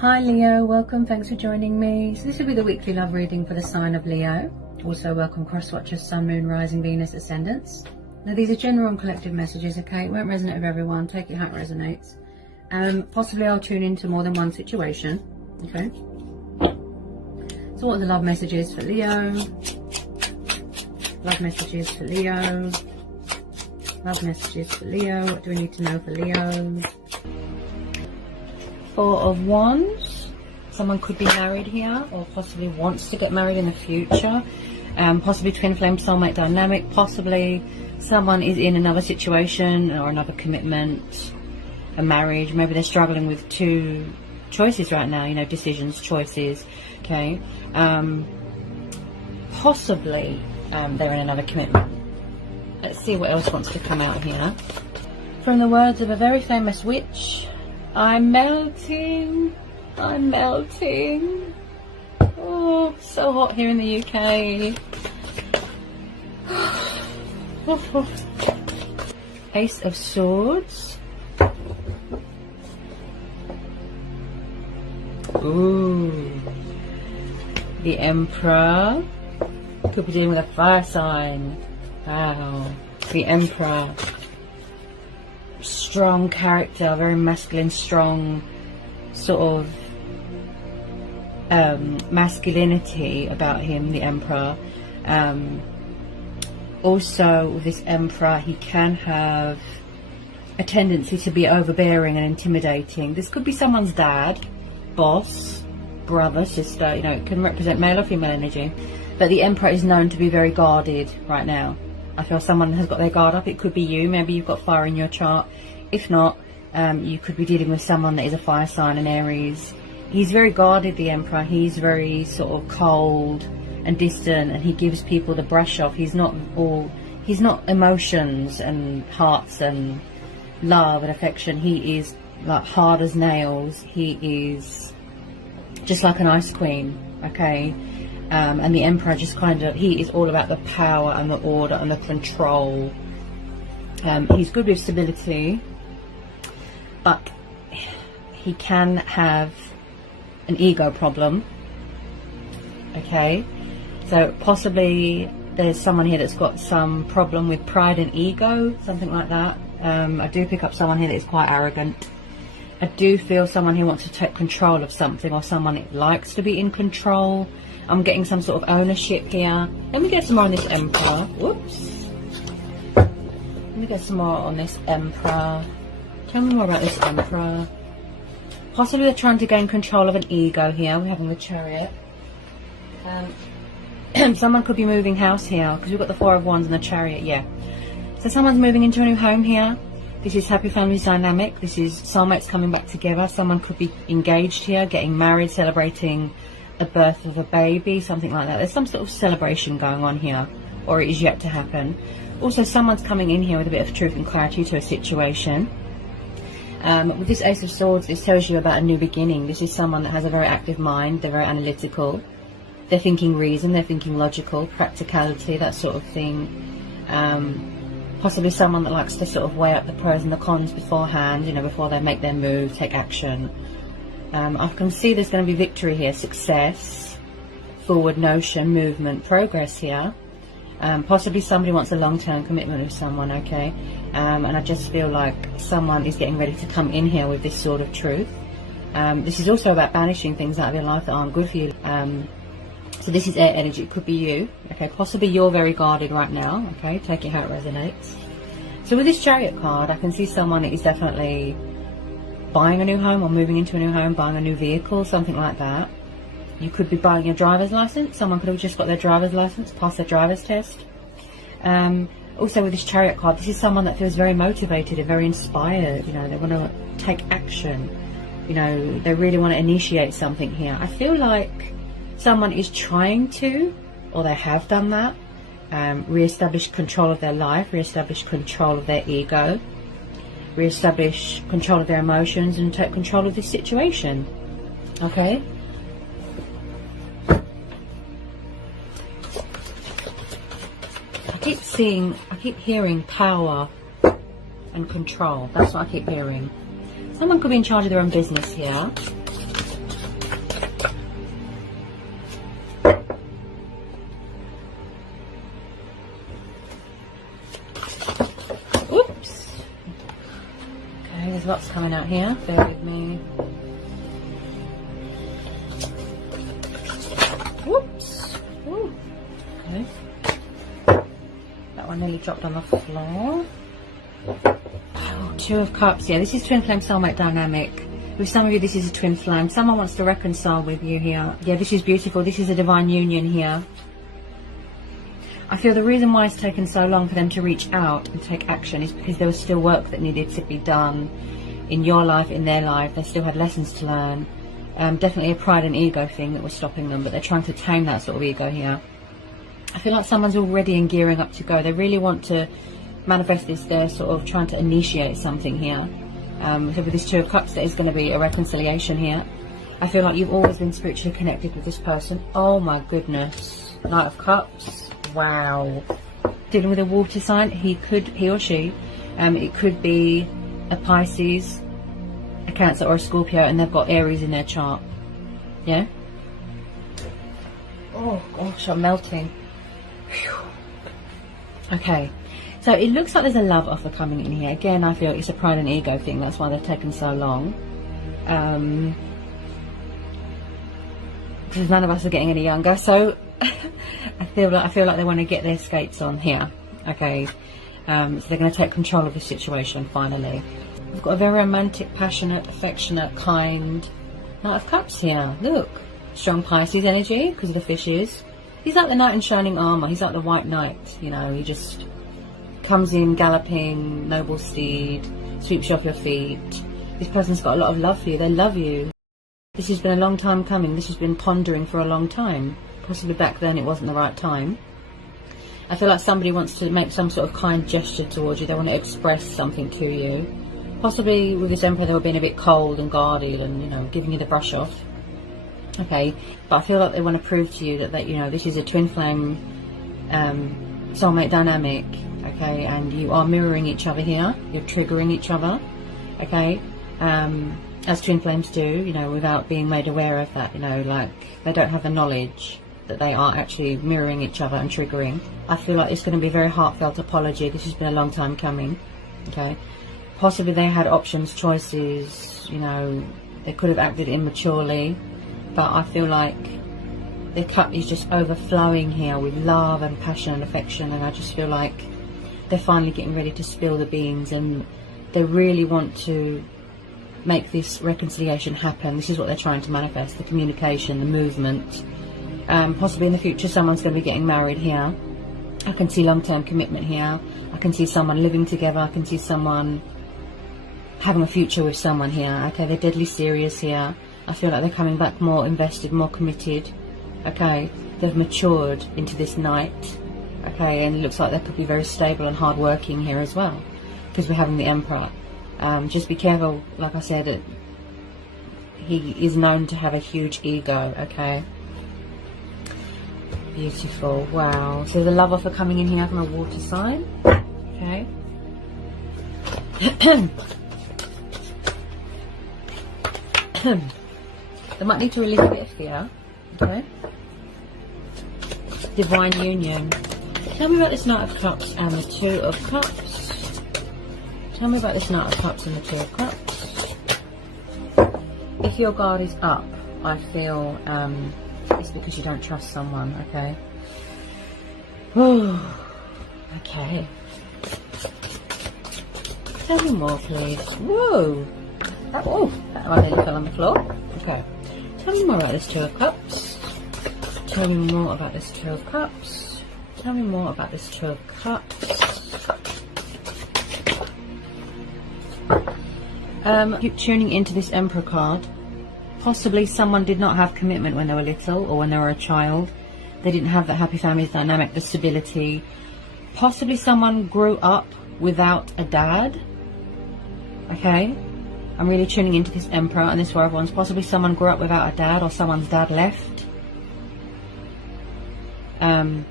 Hi Leo, welcome, thanks for joining me. So this will be the weekly love reading for the sign of Leo. Also welcome cross watchers, Sun, Moon, Rising, Venus, Ascendants. Now these are general and collective messages, okay? It won't resonate with everyone, take it how it resonates. Possibly I'll tune into more than one situation, okay? So what are the love messages for Leo? Love messages for Leo. Love messages for Leo. What do we need to know for Leo? Four of Wands. Someone could be married here or possibly wants to get married in the future. Possibly twin flame soulmate dynamic. Possibly someone is in another situation or another commitment, a marriage. Maybe they're struggling with two choices right now, you know, decisions, choices, okay? Possibly they're in another commitment. Let's see what else wants to come out here. From the words of a very famous witch, I'm melting, I'm melting. Oh, so hot here in the UK. Ace of Swords. Ooh. The Emperor. Could be dealing with a fire sign. Wow. The Emperor. Strong character, very masculine, strong sort of masculinity about him, the Emperor. Also with this Emperor, he can have a tendency to be overbearing and intimidating. This could be someone's dad, boss, brother, sister, you know, it can represent male or female energy. But the Emperor is known to be very guarded right now. I feel someone has got their guard up. It could be you. Maybe you've got fire in your chart. If not, you could be dealing with someone that is a fire sign, an Aries. He's very guarded, the Emperor. He's very sort of cold and distant, and he gives people the brush off. He's not emotions and hearts and love and affection. He is like hard as nails. He is just like an ice queen, okay? And the Emperor just kind of, he is all about the power and the order and the control. He's good with stability, but he can have an ego problem, okay? So possibly there's someone here that's got some problem with pride and ego, something like that. I do pick up someone here that is quite arrogant. I do feel someone who wants to take control of something, or someone that likes to be in control. I'm getting some sort of ownership here. Let me get some more on this Emperor. Whoops. Let me get some more on this Emperor. Tell me more about this Emperor. Possibly they're trying to gain control of an ego here. We're having the Chariot. Someone could be moving house here, because we've got the Four of Wands and the Chariot, yeah. So someone's moving into a new home here. This is happy families dynamic. This is soulmates coming back together. Someone could be engaged here, getting married, celebrating the birth of a baby, something like that. There's some sort of celebration going on here, or it is yet to happen. Also, someone's coming in here with a bit of truth and clarity to a situation. With this Ace of Swords, this tells you about a new beginning. This is someone that has a very active mind. They're very analytical. They're thinking reason, they're thinking logical, practicality, that sort of thing. Possibly someone that likes to sort of weigh up the pros and the cons beforehand, you know, before they make their move, take action. I can see there's going to be victory here, success, forward motion, movement, progress here. Possibly somebody wants a long-term commitment with someone, okay? And I just feel like someone is getting ready to come in here with this sort of truth. This is also about banishing things out of your life that aren't good for you. So this is air energy. It could be you, okay? Possibly you're very guarded right now, okay? Take it how it resonates. So with this Chariot card, I can see someone that is definitely buying a new home or moving into a new home, buying a new vehicle, something like that. You could be buying your driver's license. Someone could have just got their driver's license, passed their driver's test. Also with this Chariot card, this is someone that feels very motivated and very inspired. You know, they want to take action. You know, they really want to initiate something here. I feel like someone is trying to, or they have done that, re-establish control of their life, re-establish control of their ego, re-establish control of their emotions, and take control of this situation, okay? I keep hearing power and control. That's what I keep hearing. Someone could be in charge of their own business here. lots coming out here. Bear with me. Whoops. Ooh. Okay. That one nearly dropped on the floor. Oh, Two of Cups. Yeah, this is twin flame soulmate dynamic. With some of you, this is a twin flame. Someone wants to reconcile with you here. Yeah, this is beautiful. This is a divine union here. I feel the reason why it's taken so long for them to reach out and take action is because there was still work that needed to be done in your life, in their life. They still had lessons to learn. Definitely a pride and ego thing that was stopping them, but they're trying to tame that sort of ego here. I feel like someone's already in gearing up to go. They really want to manifest this. They're sort of trying to initiate something here. So with this Two of Cups, there is going to be a reconciliation here. I feel like you've always been spiritually connected with this person. Oh my goodness. Knight of Cups. Wow. Dealing with a water sign, he or she, it could be a Pisces, a Cancer or a Scorpio, and they've got Aries in their chart. Yeah? Oh gosh, I'm melting. Whew. Okay, so it looks like there's a love offer coming in here. Again, I feel it's a pride and ego thing. That's why they've taken so long. Because none of us are getting any younger, so I feel like they want to get their skates on here. Okay, so they're going to take control of the situation finally. We've got a very romantic, passionate, affectionate, kind Knight of Cups here. Look, strong Pisces energy because of the fishes. He's like the knight in shining armor. He's like the white knight, you know. He just comes in galloping, noble steed, sweeps you off your feet. This person's got a lot of love for you. They love you. This has been a long time coming. This has been pondering for a long time. Possibly back then it wasn't the right time. I feel like somebody wants to make some sort of kind gesture towards you. They want to express something to you. Possibly with this Emperor they were being a bit cold and guarded and, you know, giving you the brush off. Okay, but I feel like they want to prove to you that you know, this is a twin flame soulmate dynamic. Okay, and you are mirroring each other here. You're triggering each other. Okay, as twin flames do, you know, without being made aware of that. You know, like they don't have the knowledge that they are actually mirroring each other and triggering. I feel like it's going to be a very heartfelt apology. This has been a long time coming. Okay, possibly they had options, choices. You know, they could have acted immaturely. But I feel like the cup is just overflowing here with love and passion and affection, and I just feel like they're finally getting ready to spill the beans, and they really want to make this reconciliation happen. This is what they're trying to manifest, the communication, the movement. Possibly in the future someone's going to be getting married here. I can see long-term commitment here. I can see someone living together. I can see someone having a future with someone here. Okay, they're deadly serious here. I feel like they're coming back more invested, more committed. Okay, they've matured into this knight. Okay, and it looks like they could be very stable and hard-working here as well, because we're having the Emperor. Just be careful, like I said, that he is known to have a huge ego. Okay, beautiful. Wow. So the love offer coming in here from a water sign. Okay. They might need to release a bit of fear. Okay. Divine union. Tell me about this Knight of Cups and the Two of Cups. Tell me about this Knight of Cups and the Two of Cups. If your guard is up, I feel it's because you don't trust someone. Okay. Ooh. Okay. Tell me more, please. Whoa. Oh, that one nearly fell on the floor. Okay. Tell me more about this Two of Cups. Tell me more about this Two of Cups. Tell me more about this Two of Cups. Keep tuning into this Emperor card. Possibly someone did not have commitment when they were little or when they were a child. They didn't have that happy family dynamic, the stability. Possibly someone grew up without a dad. Okay. I'm really tuning into this Emperor and this Four of Wands. Possibly someone grew up without a dad, or someone's dad left. And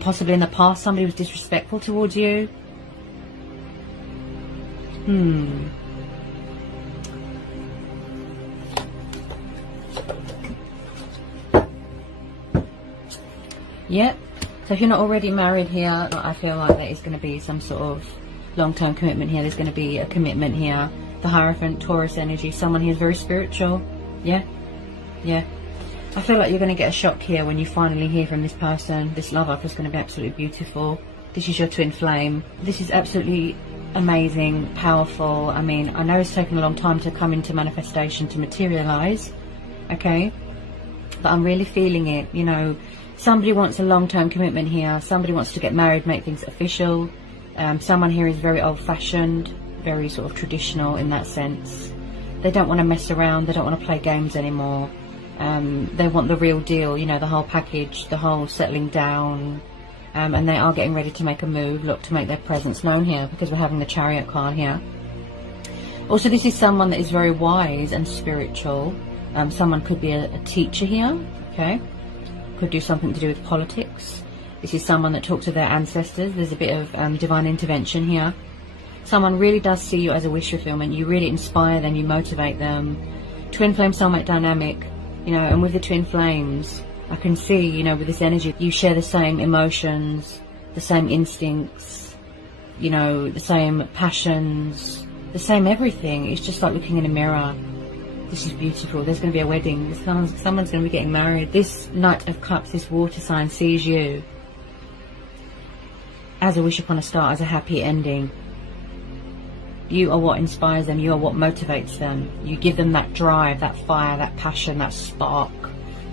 possibly in the past somebody was disrespectful towards you. Yep. So if you're not already married here, I feel like there is going to be some sort of long-term commitment here. There's going to be a commitment here. The Hierophant, Taurus energy. Someone here is very spiritual. Yeah. Yeah. I feel like you're going to get a shock here when you finally hear from this person. This love offer is going to be absolutely beautiful. This is your twin flame. This is absolutely amazing, powerful. I mean, I know it's taken a long time to come into manifestation, to materialize, okay? But I'm really feeling it, you know. Somebody wants a long-term commitment here. Somebody wants to get married, make things official. Someone here is very old-fashioned, very sort of traditional in that sense. They don't want to mess around. They don't want to play games anymore. They want the real deal, you know, the whole package, the whole settling down. And they are getting ready to make a move, look to make their presence known here, because we're having the Chariot card here. Also, this is someone that is very wise and spiritual. Someone could be a teacher here, okay? Could do something to do with politics. This is someone that talks to their ancestors. There's a bit of divine intervention here. Someone really does see you as a wish fulfillment. You really inspire them, you motivate them. Twin flame soulmate dynamic, you know, and with the twin flames, I can see, you know, with this energy, you share the same emotions, the same instincts, you know, the same passions, the same everything. It's just like looking in a mirror. This is beautiful. There's going to be a wedding. Someone's going to be getting married. This Knight of Cups, this water sign, sees you as a wish upon a star, as a happy ending. You are what inspires them. You are what motivates them. You give them that drive, that fire, that passion, that spark,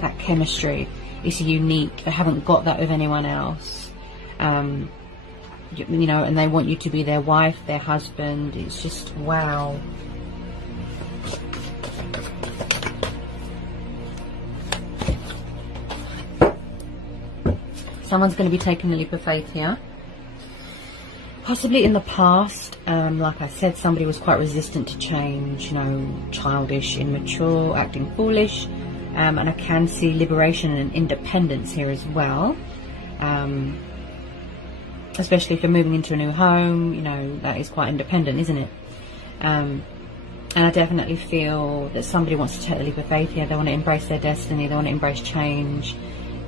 that chemistry. It's unique. They haven't got that with anyone else. You know, and they want you to be their wife, their husband. It's just, wow. Someone's going to be taking a leap of faith here. Possibly in the past, like I said, somebody was quite resistant to change, you know, childish, immature, acting foolish. And I can see liberation and independence here as well. Especially if you're moving into a new home, you know, that is quite independent, isn't it? And I definitely feel that somebody wants to take the leap of faith here. They want to embrace their destiny. They want to embrace change,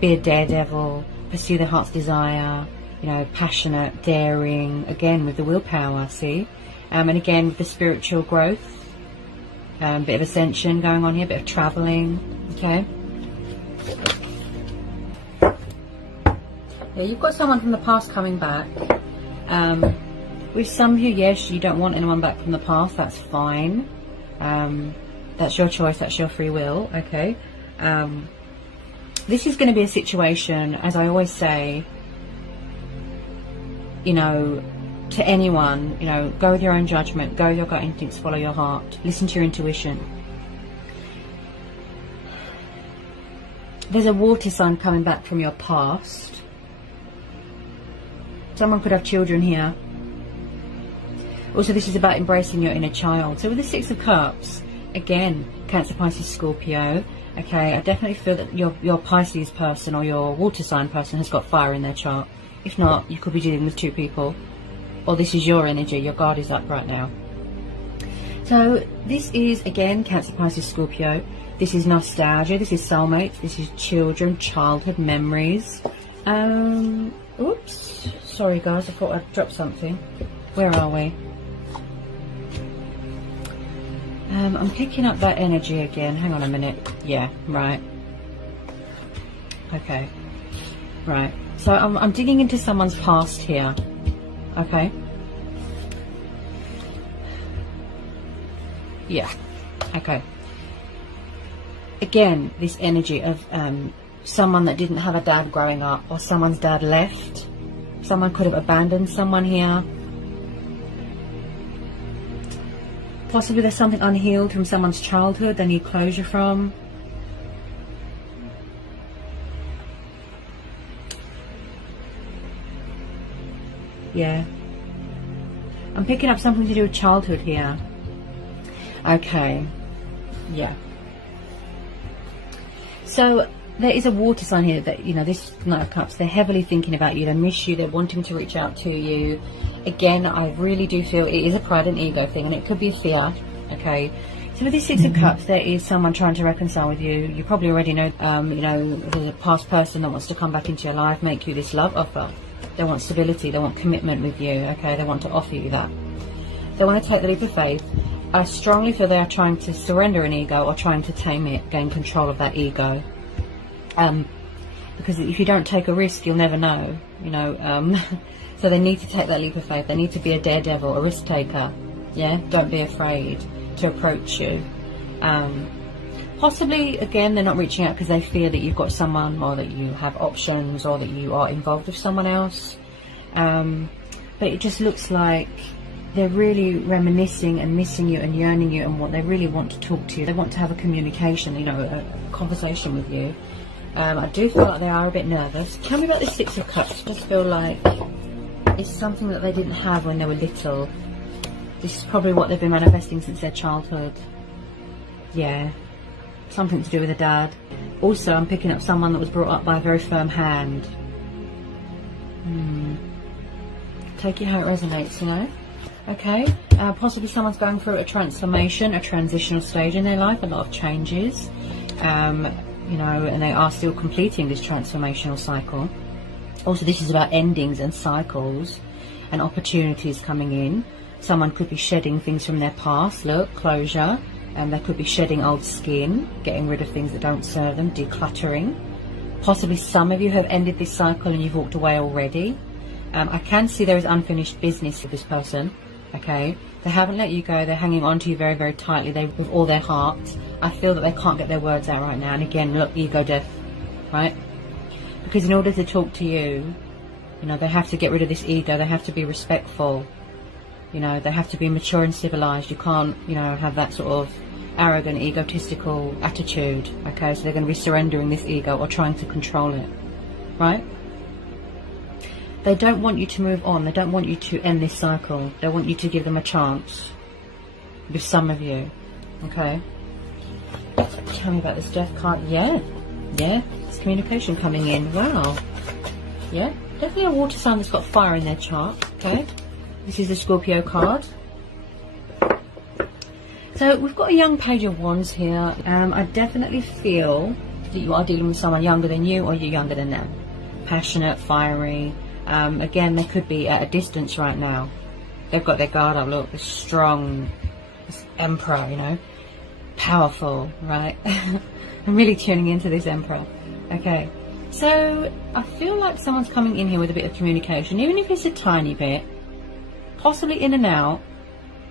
be a daredevil, pursue their heart's desire, you know, passionate, daring, again with the willpower, see? And again with the spiritual growth, bit of ascension going on here, bit of traveling, okay? Yeah, you've got someone from the past coming back. With some of you, yes, you don't want anyone back from the past, that's fine. That's your choice, that's your free will, okay? This is going to be a situation, as I always say, you know, to anyone, you know, go with your own judgment, go with your gut instincts, follow your heart, listen to your intuition. There's a water sign coming back from your past. Someone could have children here. Also, this is about embracing your inner child. So with the Six of Cups, again, Cancer, Pisces, Scorpio, okay, I definitely feel that your Pisces person or your water sign person has got fire in their chart. If not, you could be dealing with two people. Or this is your energy, your guard is up right now. So this is, again, Cancer, Pisces, Scorpio. This is nostalgia, this is soulmates, this is children, childhood memories. Oops, sorry guys, I thought I'd dropped something. Where are we? I'm picking up that energy again. Hang on a minute. Yeah, right. Okay. Right. So I'm digging into someone's past here. Okay. Yeah. Okay. Again, this energy of someone that didn't have a dad growing up, or someone's dad left. Someone could have abandoned someone here. Possibly there's something unhealed from someone's childhood they need closure from. Yeah. I'm picking up something to do with childhood here. Okay. Yeah. So there is a water sign here that, you know, this Knight of Cups, they're heavily thinking about you. They miss you. They're wanting to reach out to you. Again, I really do feel it is a pride and ego thing, and it could be a fear. Okay. So with this Six of Cups, there is someone trying to reconcile with you. You probably already know, you know, there's a past person that wants to come back into your life, make you this love offer. They want stability, they want commitment with you, okay? They want to offer you that. They want to take the leap of faith. I strongly feel they are trying to surrender an ego or trying to tame it, gain control of that ego. Because if you don't take a risk, you'll never know, you know. So they need to take that leap of faith. They need to be a daredevil, a risk taker. Yeah, don't be afraid to approach you. Possibly, again, they're not reaching out because they fear that you've got someone, or that you have options, or that you are involved with someone else. But it just looks like they're really reminiscing and missing you and yearning you, and what they really want to talk to you. They want to have a communication, you know, a conversation with you. I do feel like they are a bit nervous. Tell me about this Six of Cups. I just feel like it's something that they didn't have when they were little. This is probably what they've been manifesting since their childhood. Yeah. Something to do with a dad. Also, I'm picking up someone that was brought up by a very firm hand. Take it how it resonates, you know. Okay. Possibly someone's going through a transformation, a transitional stage in their life, a lot of changes. You know, and they are still completing this transformational cycle. Also, this is about endings and cycles and opportunities coming in. Someone could be shedding things from their past. Look, closure. And they could be shedding old skin, getting rid of things that don't serve them, decluttering. Possibly some of you have ended this cycle and you've walked away already. I can see there is unfinished business with this person, okay? They haven't let you go. They're hanging on to you very, very tightly, with all their heart. I feel that they can't get their words out right now. And again, look, ego death, right? Because in order to talk to you, you know, they have to get rid of this ego. They have to be respectful. You know, they have to be mature and civilized. You can't, you know, have that sort of arrogant, egotistical attitude, okay? So they're going to be surrendering this ego or trying to control it, right? They don't want you to move on. They don't want you to end this cycle. They want you to give them a chance, with some of you, okay? Tell me about this Death card. Yeah, it's communication coming in. Wow. Yeah, definitely a water sign that's got fire in their chart, okay? This is the Scorpio card. So we've got a young Page of Wands here. I definitely feel that you are dealing with someone younger than you, or you're younger than them. Passionate, fiery. Again, they could be at a distance right now. They've got their guard up. Look, this strong, this Emperor, you know. Powerful, right? I'm really tuning into this Emperor. Okay. So I feel like someone's coming in here with a bit of communication, even if it's a tiny bit. Possibly in and out.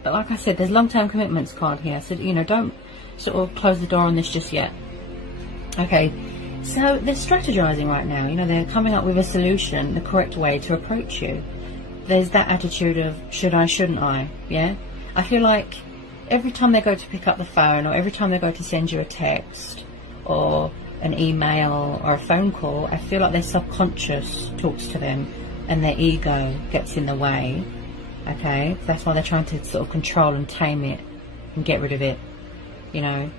But like I said, there's long-term commitments card here. So, you know, don't sort of close the door on this just yet. Okay. So they're strategizing right now. You know, they're coming up with a solution, the correct way to approach you. There's that attitude of, should I, shouldn't I? Yeah. I feel like every time they go to pick up the phone, or every time they go to send you a text or an email or a phone call, I feel like their subconscious talks to them and their ego gets in the way. Okay, that's why they're trying to sort of control and tame it and get rid of it, you know,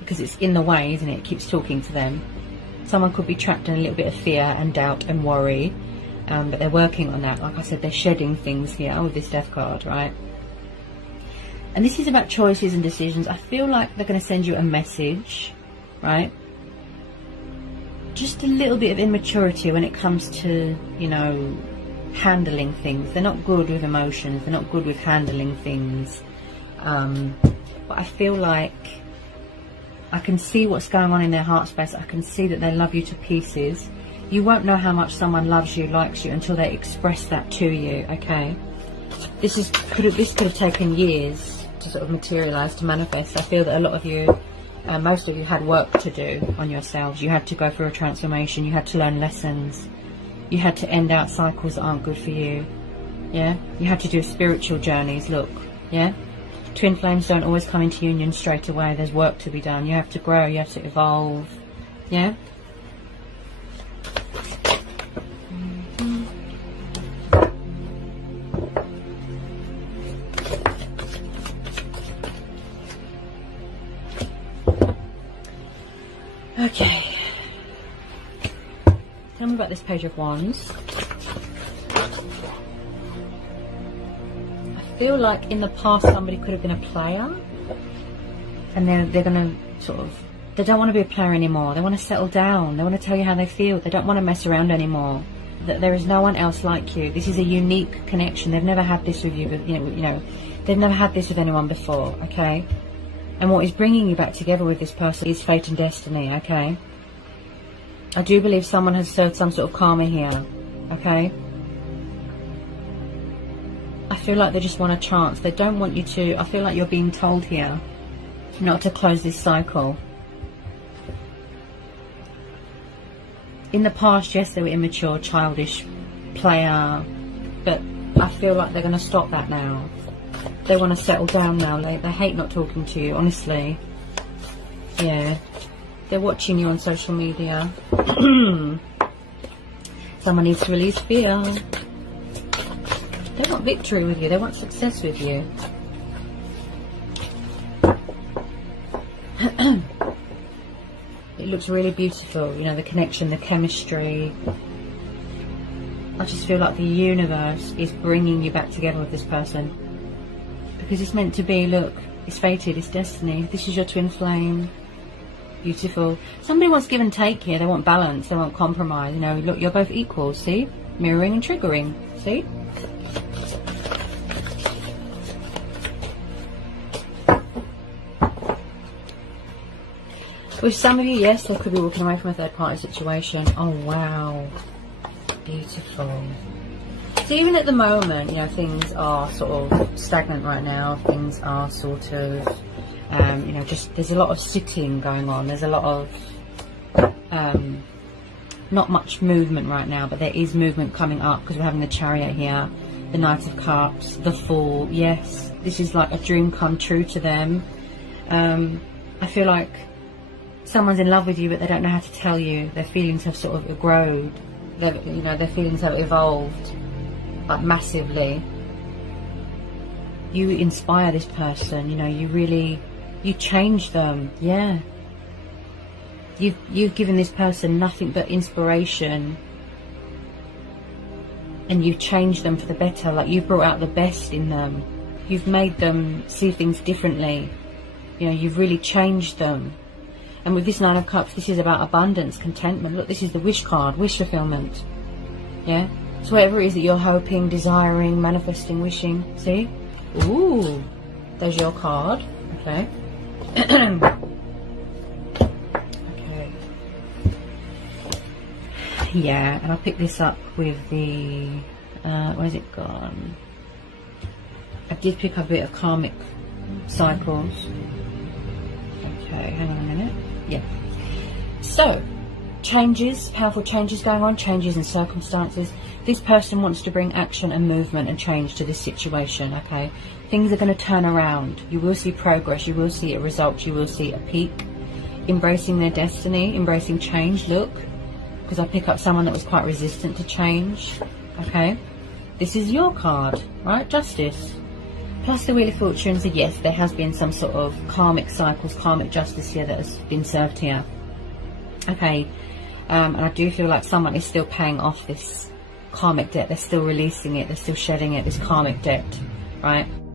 because it's in the way, isn't it? It keeps talking to them. Someone could be trapped in a little bit of fear and doubt and worry, but they're working on that. Like I said, they're shedding things here with this Death card, right? And this is about choices and decisions. I feel like they're going to send you a message, right? Just a little bit of immaturity when it comes to, you know, handling things. They're not good with emotions. They're not good with handling things. But I feel like I can see what's going on in their heart space. I can see that they love you to pieces. You won't know how much someone loves you, likes you, until they express that to you, okay? This could have taken years to sort of materialize, to manifest. I feel that a lot of you, most of you, had work to do on yourselves. You had to go through a transformation. You had to learn lessons. You had to end out cycles that aren't good for you. Yeah, you had to do spiritual journeys. Look, yeah, twin flames don't always come into union straight away. There's work to be done. You have to grow. You have to evolve. Yeah. Okay. Tell me about this Page of Wands. I feel like in the past somebody could have been a player, and they're going to sort of, they don't want to be a player anymore. They want to settle down. They want to tell you how they feel. They don't want to mess around anymore. that there is no one else like you. This is a unique connection. They've never had this with you, but you know, they've never had this with anyone before, okay? And what is bringing you back together with this person is fate and destiny, okay? I do believe someone has served some sort of karma here, okay? I feel like they just want a chance. They don't want you to. I feel like you're being told here not to close this cycle. In the past, yes, they were immature, childish, player, but I feel like they're going to stop that now. They want to settle down now. They hate not talking to you, honestly. Yeah. They're watching you on social media. Someone needs to release fear. They want victory with you. They want success with you. It looks really beautiful, you know, the connection, the chemistry. I just feel like the universe is bringing you back together with this person. Because it's meant to be, look, it's fated, it's destiny. This is your twin flame. Beautiful. Somebody wants give and take here. They want balance, they want compromise. You know, look, you're both equals, see? Mirroring and triggering, see? With some of you, yes, they could be walking away from a third party situation. Oh, wow. Beautiful. So even at the moment, you know, things are sort of stagnant right now. Things are sort of, you know, just, there's a lot of sitting going on. There's a lot of, not much movement right now, but there is movement coming up because we're having the Chariot here, the Knight of Cups, the Fool. Yes, this is like a dream come true to them. I feel like someone's in love with you, but they don't know how to tell you. Their feelings have sort of grown. You know, their feelings have evolved, like massively. You inspire this person. You know, you change them. Yeah. You've given this person nothing but inspiration, and you've changed them for the better. Like, you've brought out the best in them. You've made them see things differently. You know, you've really changed them. And with this Nine of Cups, this is about abundance, contentment. Look, this is the wish card, wish fulfillment. Yeah? So whatever it is that you're hoping, desiring, manifesting, wishing. See? Ooh. There's your card. Okay. Okay. Yeah, and I'll pick this up with the... where's it gone? I did pick up a bit of karmic cycles. Okay, hang on a minute. Yeah. So, changes, powerful changes going on, changes in circumstances. This person wants to bring action and movement and change to this situation, okay? Things are going to turn around. You will see progress, you will see a result, you will see a peak. Embracing their destiny, embracing change, look. Because I pick up someone that was quite resistant to change, okay? This is your card, right? Justice. Plus the Wheel of Fortune, so yes, there has been some sort of karmic cycles, karmic justice here that has been served here. Okay, and I do feel like someone is still paying off this karmic debt. They're still releasing it, they're still shedding it, this karmic debt, right?